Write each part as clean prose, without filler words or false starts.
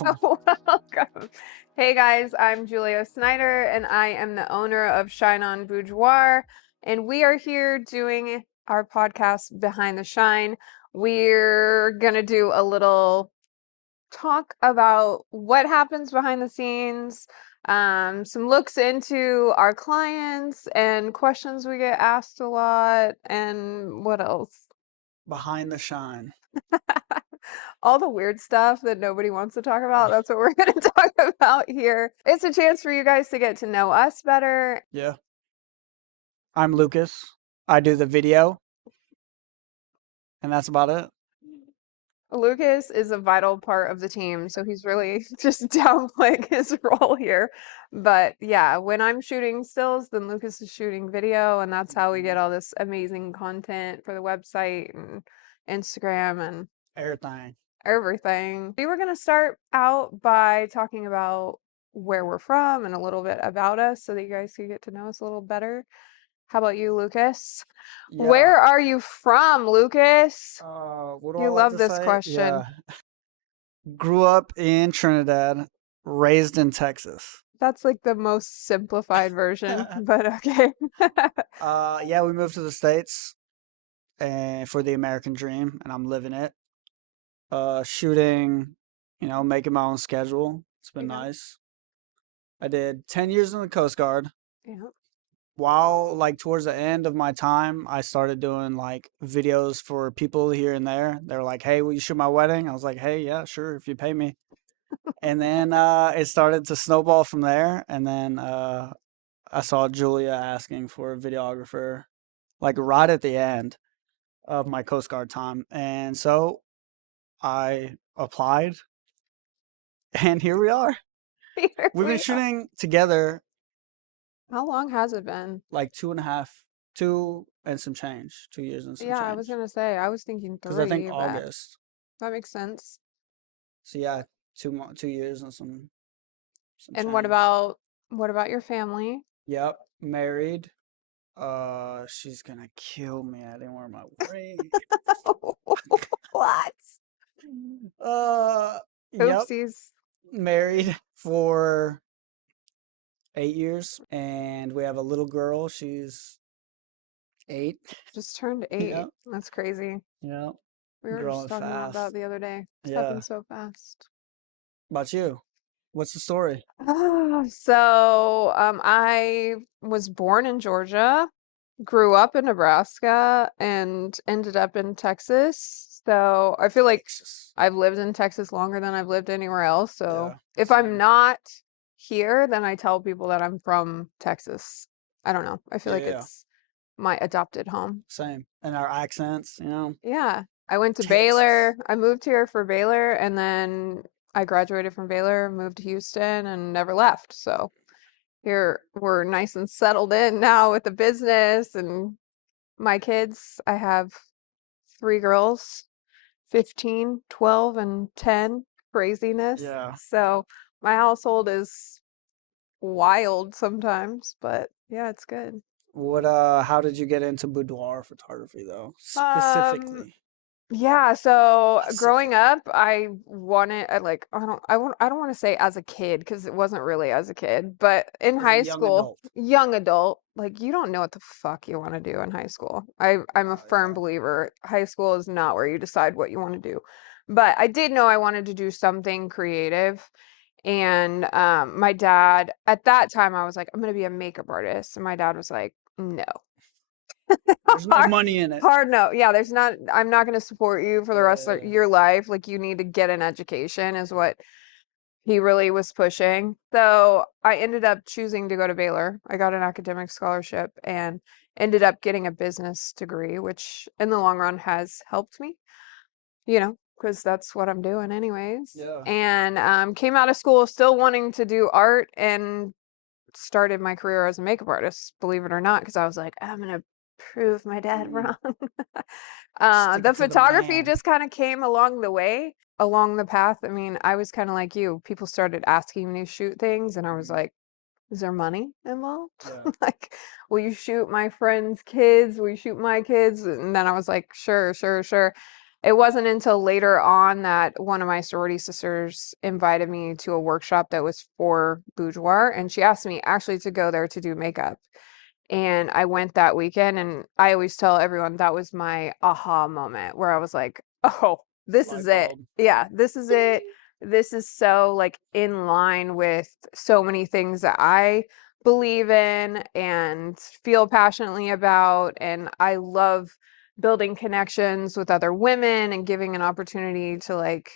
Welcome. Welcome. Hey guys, I'm Julia Snyder and I am the owner of SHINEon Boudoir, and we are here doing our podcast Behind the Shine. We're gonna do a little talk about what happens behind the scenes, some looks into our clients and questions we get asked a lot, and what else? Behind the shine. All the weird stuff that nobody wants to talk about. That's what we're going to talk about here. It's a chance for you guys to get to know us better. Yeah. I'm Lucas. I do the video, and that's about it. Lucas is a vital part of the team, so he's really just downplaying his role here. But yeah, when I'm shooting stills, then Lucas is shooting video, and that's how we get all this amazing content for the website and Instagram and Everything. everything. We were going to start out by talking about where we're from and a little bit about us so that you guys can get to know us a little better. How about you, Lucas? Yeah. Where are you from, Lucas? What do I You like love to this say? Yeah. question. Grew up in Trinidad, raised in Texas. That's like the most simplified version, but okay. Yeah, we moved to the States and for the American dream, and I'm living it. Shooting, making my own schedule. It's been Yeah, nice. I did 10 years in the Coast Guard. yeah. While like towards the end of my time, I started doing like videos for people here and there. They were like, "Hey, will you shoot my wedding?" I was like, "Hey, yeah, sure, if you pay me." And then it started to snowball from there. And then I saw Julia asking for a videographer, like right at the end of my Coast Guard time, and so I applied, and here we are. Here We've been we are. shooting together How long has it been? like 2.5, 2 and some change, 2 years and some Yeah, I was change. gonna say, I was thinking Because I think 3, but August. that makes sense. So yeah, 2 years and some And change. what about your family? Yep, married. She's gonna kill me. I didn't wear my ring. What? Uh, yep, Oopsies. married for 8 years, and we have a little girl. She's 8. Just turned 8. Yep, That's crazy. yep, We were just growing talking about that fast. the other day. It's Yeah. happened so fast. About you? What's the story? I was born in Georgia, grew up in Nebraska, and ended up in Texas. So I feel like Texas. I've lived in Texas longer than I've lived anywhere else. So Yeah, if I'm same. not here, then I tell people that I'm from Texas. I don't know. I feel Yeah, like yeah, it's my adopted home. same. And our accents. Yeah. I went to Texas. Baylor. I moved here for Baylor and then I graduated from Baylor, moved to Houston and never left. So here we're nice and settled in now with the business and my kids. I have 3 girls, 15, 12, and 10. Craziness. Yeah. So my household is wild sometimes, but yeah, it's good. How did you get into boudoir photography though? Um, Specifically. Yeah, so growing Specifically. up, I wanted I don't want to say as a kid because it wasn't really as a kid, but in As a high young school, adult. young adult, like you don't know what the fuck you want to do in high school. I'm a Oh firm yeah. believer. High school is not where you decide what you want to do. But I did know I wanted to do something creative. And my dad, at that time, I was like, I'm gonna be a makeup artist. And my dad was like, no. There's no Hard, money in it. hard no. Yeah, I'm not going to support you for the rest of Yeah. your life. Like, you need to get an education, is what he really was pushing. So I ended up choosing to go to Baylor. I got an academic scholarship and ended up getting a business degree, which in the long run has helped me, because that's what I'm doing anyways. Yeah. And came out of school still wanting to do art and started my career as a makeup artist, believe it or not, because I was like, I'm gonna prove my dad Mm. wrong. Stick The it to the photography man. just kind of came along the way, along the path. I mean, I was kind of like you. People started asking me to shoot things, and I was Mm. like, is there money involved? Yeah. Like, will you shoot my friends' kids? Will you shoot my kids? And then I was like, sure, sure, sure. it wasn't until later on that one of my sorority sisters invited me to a workshop that was for boudoir, and she asked me actually to go there to do makeup. And I went that weekend, and I always tell everyone that was my aha moment where I was like, oh, this is Light it. bulb. Yeah, this is it. This is so like in line with so many things that I believe in and feel passionately about. And I love building connections with other women and giving an opportunity to like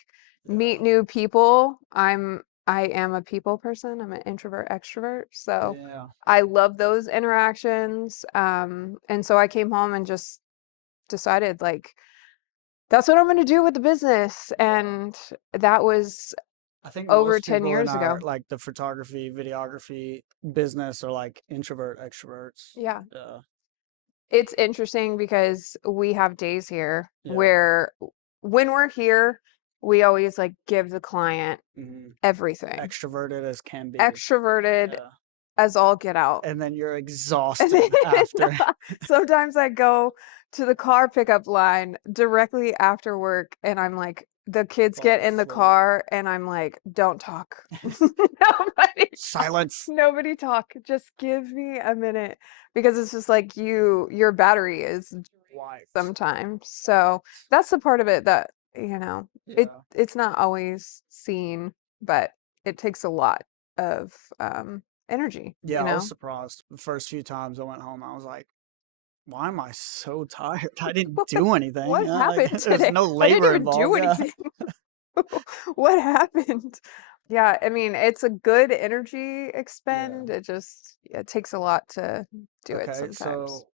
meet Yeah. new people. I am a people person. I'm an introvert extrovert. So Yeah. I love those interactions. And so I came home and just decided like that's what I'm going to do with the business. Yeah. And that was I think over most 10 people in years our ago. like the photography, videography business are like introvert extroverts. Yeah. Yeah. It's interesting because we have days here Yeah. where when we're here, we always like give the client Hmm. everything. Extroverted as can be. Extroverted Yeah. as all get out. And then you're And then exhausted after. sometimes I go to the car pickup line directly after work and I'm like, the kids get Fall in the asleep. car and I'm like, don't talk. Nobody talk. Silence. Nobody talk. Just give me a minute because it's just like your battery is drained Wiped. sometimes. So Wiped. that's the part of it that, Yeah. it's not always seen, but it takes a lot of energy, Yeah, I was surprised. The first few times I went home, I was like, why am I so tired? I didn't do anything. What Yeah, like happened there's today? no I didn't labor even do involved. Yeah. anything. What happened? Yeah, I mean, it's a good energy Yeah. expend. It takes a lot to do it Okay, sometimes. so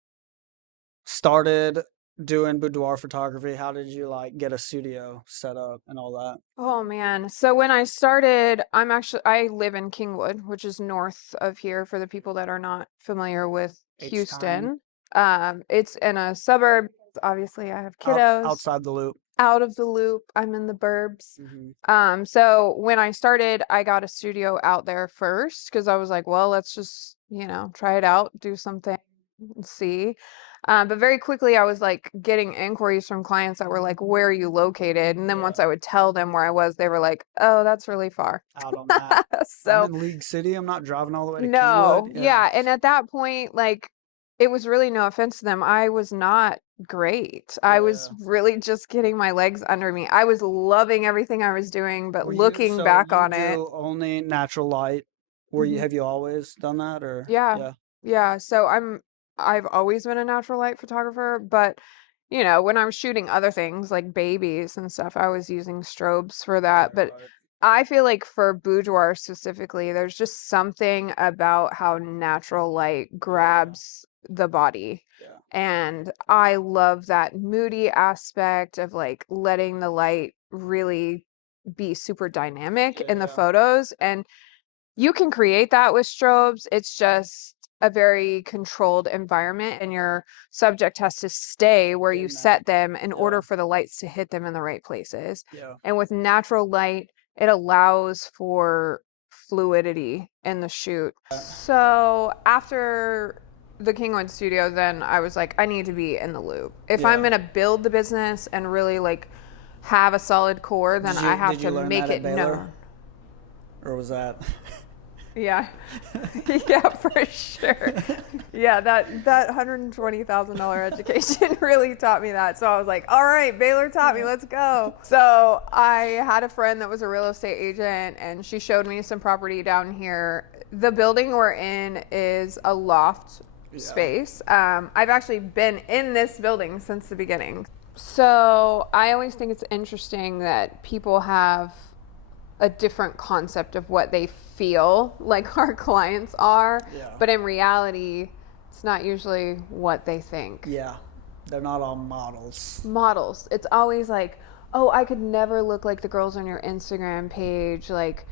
started doing boudoir photography. How did you like get a studio set up and all that? Oh man. So when I started, I live in Kingwood, which is north of here for the people that are not familiar with H Town, Houston. It's in a suburb. Obviously, I have kiddos. outside the loop. Out of the loop. I'm in the burbs. Hmm. So when I started, I got a studio out there first because I was like, well, let's just, try it out, do something and see. But very quickly, I was like getting inquiries from clients that were like, where are you located? And then once I Yeah, would tell them where I was, they were like, oh, that's really far. out on that. I'm So in League City. I'm not driving all the way to Kingwood. no, Yeah, yeah. And at that point, like, it was really no offense to them. I was not great. I was yeah. really just getting my legs under me. I was loving everything I was doing, but looking back You on it, do only natural light? mhm, Have you always done that or yeah, yeah? yeah. So I've always been a natural light photographer, but when I was shooting other things like babies and stuff, I was using strobes for that. Right, But right. I feel like for boudoir specifically, there's just something about how natural light Yeah, grabs the body. yeah, And I love that moody aspect of like letting the light really be super dynamic yeah, in the yeah. photos. And you can create that with strobes. It's just a very controlled environment, and your subject has to stay where you In that. set them in Yeah, order for the lights to hit them in the right places. yeah. And with natural light, it allows for fluidity in the shoot. So after the Kingwood studio, then I was like, I need to be in the loop. If I'm Yeah. gonna build the business and really like have a solid core, then I have Did to you learn make that at it Baylor? known. Or was that Yeah. Yeah, for sure. Yeah, that $120,000 education really taught me that. So I was like, all right, Baylor taught me, let's go. So I had a friend that was a real estate agent and she showed me some property down here. The building we're in is a loft Yeah. space. I've actually been in this building since the beginning. So I always think it's interesting that people have a different concept of what they feel like our clients are, Yeah. but in reality, it's not usually what they think. Yeah. They're not all models. Models, it's always like, oh, I could never look like the girls on your Instagram page. Like,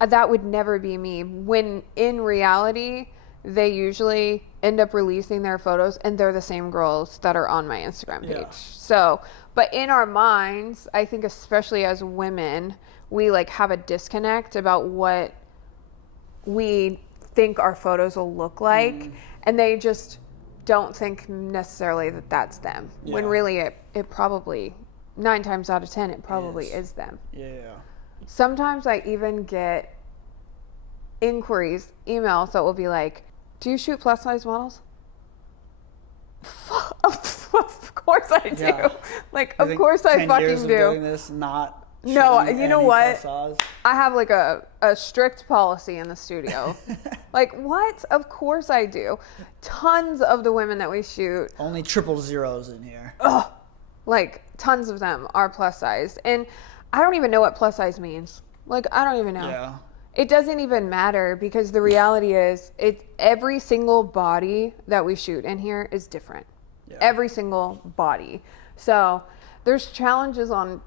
that would never be me. When in reality, they usually end up releasing their photos and they're the same girls that are on my Instagram page. Yeah. So, but in our minds, I think especially as women, we like have a disconnect about what we think our photos will look like, and they just don't think necessarily that that's them when Yeah. really it probably 9 times out of 10, it probably Yes. is them. Yeah. Sometimes I even get inquiries, emails that will be like, do you shoot plus size models? Of course I do. Yeah. Like, You of think course I 10 fucking years of do. doing this, not No, shooting you know any what? plus size? I have like a strict policy in the studio. Like, what? Of course I do. Tons of the women that we shoot, Only 000s in here. like tons of them are plus size. And I don't even know what plus size means. Like, I don't even know. Yeah. It doesn't even matter because the reality is every single body that we shoot in here is different. Yeah. Every single body. So there's challenges on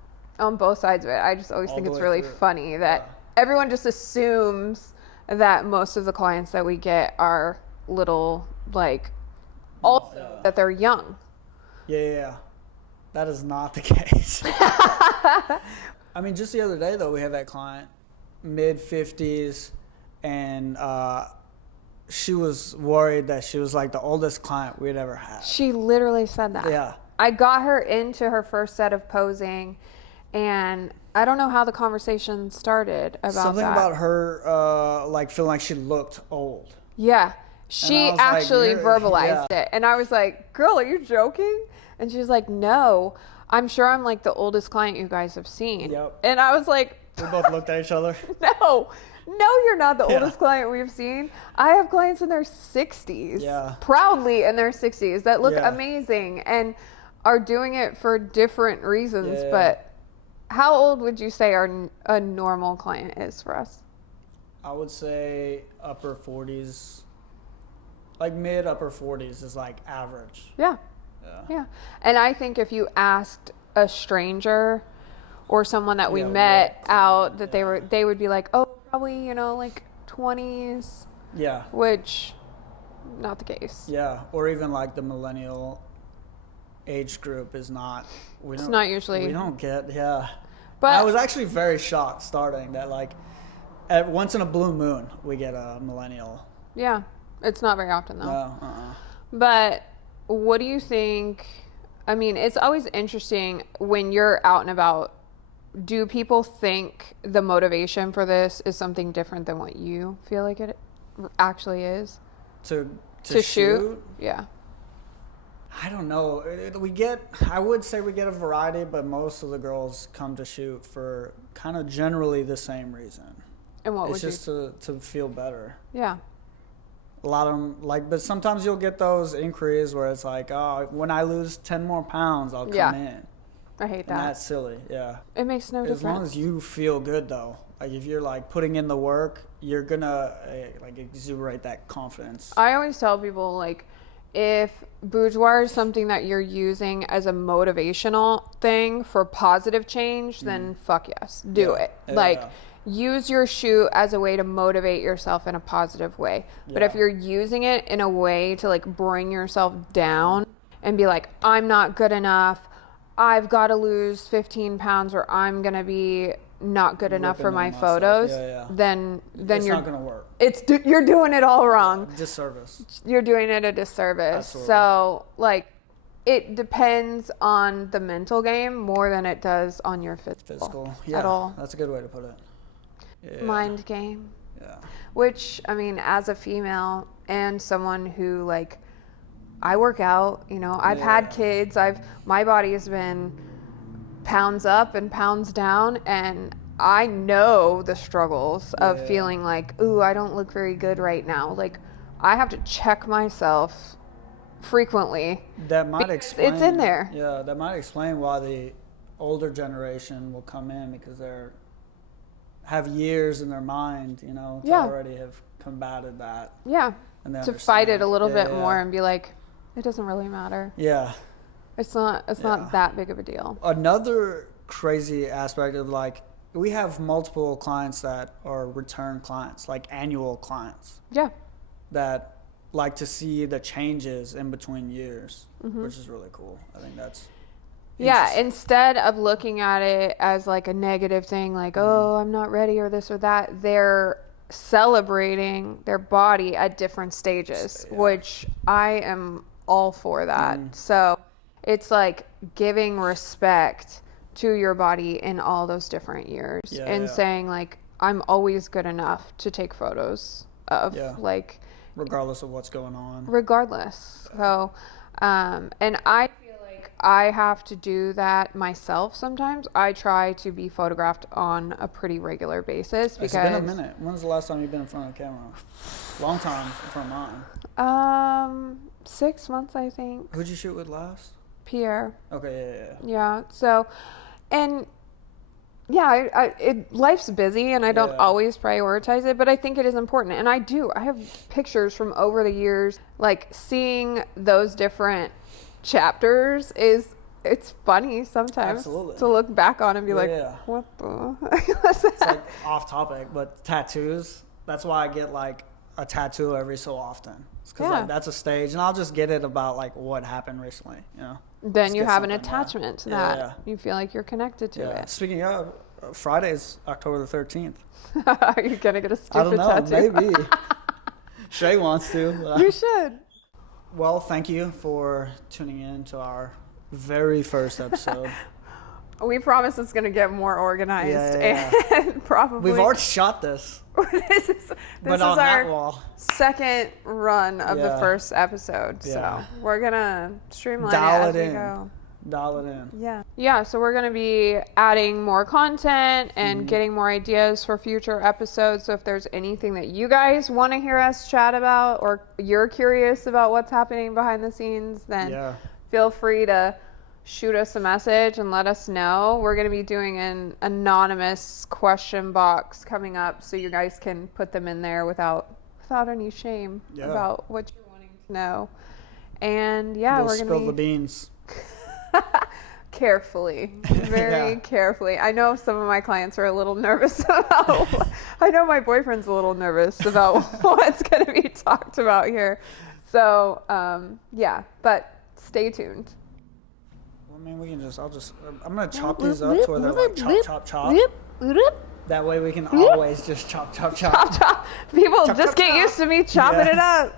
both sides of it. I just always All think the it's way really through. funny that Yeah. everyone just assumes that most of the clients that we get are little, like, also Yeah. that they're young. Yeah. That is not the case. I mean, just the other day, though, we had that client, mid-50s, and she was worried that she was like the oldest client we'd ever had. She literally said that. Yeah. I got her into her first set of posing, and I don't know how the conversation started about Something that. about her like feeling like she looked old. Yeah. She was like, actually "You're-" verbalized yeah. it. And I was like, girl, are you joking? And she was like, no, I'm sure I'm like the oldest client you guys have seen. Yep. And I was like, We both looked at each other. no, you're not the Yeah. oldest client we've seen. I have clients in their 60s, Yeah. proudly in their 60s, that look Yeah. amazing and are doing it for different reasons. Yeah. But how old would you say a normal client is for us? I would say upper 40s. Like mid-upper 40s is like average. Yeah. Yeah. Yeah. And I think if you asked a stranger or someone that we Yeah, met what? out that Yeah. they would be like, oh, probably, like 20s, Yeah. which not the case. Yeah. Or even like the millennial age group is not. It's not usually. We don't get. Yeah. But I was actually very shocked starting that like at once in a blue moon we get a millennial. yeah, it's not very often though. No. But what do you think? I mean, it's always interesting when you're out and about. Do people think the motivation for this is something different than what you feel like it actually is? To shoot? Yeah. I don't know. I would say we get a variety, but most of the girls come to shoot for kind of generally the same reason. And what It's would just to feel better. Yeah. A lot of them, but sometimes you'll get those inquiries where it's like, oh, when I lose 10 more pounds, I'll come Yeah. in. I hate And that. that's silly, yeah. It makes no difference. As long as you feel good, though. Like, if you're, like, putting in the work, you're gonna, like, exuberate that confidence. I always tell people, like, if boudoir is something that you're using as a motivational thing for positive change, then fuck yes, do Yeah. it. Yeah, Like, yeah. use your shoot as a way to motivate yourself in a positive way. But if Yeah. you're using it in a way to, like, bring yourself down and be like, I'm not good enough, I've got to lose 15 pounds or I'm going to be not good enough for Ripping my on myself. photos, Yeah. then It's you're not gonna work. you're doing it all wrong. Disservice. You're doing it a disservice. Absolutely. So, like, it depends on the mental game more than it does on your physical. Yeah. At all. That's a good way to put it. Yeah. Mind game. Yeah. Which, I mean, as a female and someone who, like, I work out, I've had Yeah. kids, my body has been pounds up and pounds down, and I know the struggles of Yeah. feeling like, ooh, I don't look very good right now. Like, I have to check myself frequently. That might Because explain. it's in there. Yeah, that might explain why the older generation will come in because have years in their mind, to Yeah. already have combated that. Yeah. And they To fight it a understand. little Yeah, bit yeah. more and be like, it doesn't really matter. Yeah. It's not Yeah. that big of a deal. Another crazy aspect of we have multiple clients that are return clients, like annual clients Yeah. that like to see the changes in between years, Mm-hmm. which is really cool. I think that's Yeah, interesting. instead of looking at it as like a negative thing, like, oh, I'm not ready or this or that, they're celebrating their body at different stages, Yeah. which I am all for that. So it's like giving respect to your body in all those different years, Yeah, and yeah. saying like, I'm always good enough to take photos of, Yeah. like, Regardless of what's going on. regardless. So, and I feel like I have to do that myself sometimes. I try to be photographed on a pretty regular basis because It's been a minute. When's the last time you've been in front of the camera? Long time in front of mine. 6 months, I think. Who'd you shoot with last? Pierre. Okay, yeah. Yeah. So, and yeah, life's busy and I don't Yeah. always prioritize it, but I think it is important. And I do. I have pictures from over the years, like seeing those different chapters it's funny sometimes Absolutely. to look back on and be like, Yeah. what the what's It's that? like off topic, but tattoos. That's why I get like a tattoo every so often. It's because Yeah. like that's a stage, and I'll just get it about like what happened recently. You know. Then Just you get have an something, attachment to yeah. that. Yeah. You feel like you're connected to Yeah. it. Speaking of, Friday's October the 13th. Are you gonna get a I don't stupid know. tattoo? Maybe. Shay wants to. You should. Well, thank you for tuning in to our very first episode. We promise it's going to get more organized, Yeah. and probably We've already shot this, this is but on that our wall. second run of the Yeah. first episode. Yeah. So we're gonna streamline Dial it as it we in. go. Dial it in. Yeah, so we're going to be adding more content and Mm-hmm. getting more ideas for future episodes. So if there's anything that you guys want to hear us chat about, or you're curious about what's happening behind the scenes, then Yeah. feel free to shoot us a message and let us know. We're going to be doing an anonymous question box coming up, so you guys can put them in there without any shame about what you're wanting to know. And yeah, We'll we're spill going the to beans. carefully, very Yeah. carefully. I know some of my clients are a little nervous about, I know my boyfriend's a little nervous about what's going to be talked about here. So, yeah, but stay tuned. Well, I mean, I'm going to chop these up to where they're like chop, chop, chop. That way we can always just chop, chop, chop. People Chop, just chop, get chop. used to me chopping Yeah. it up.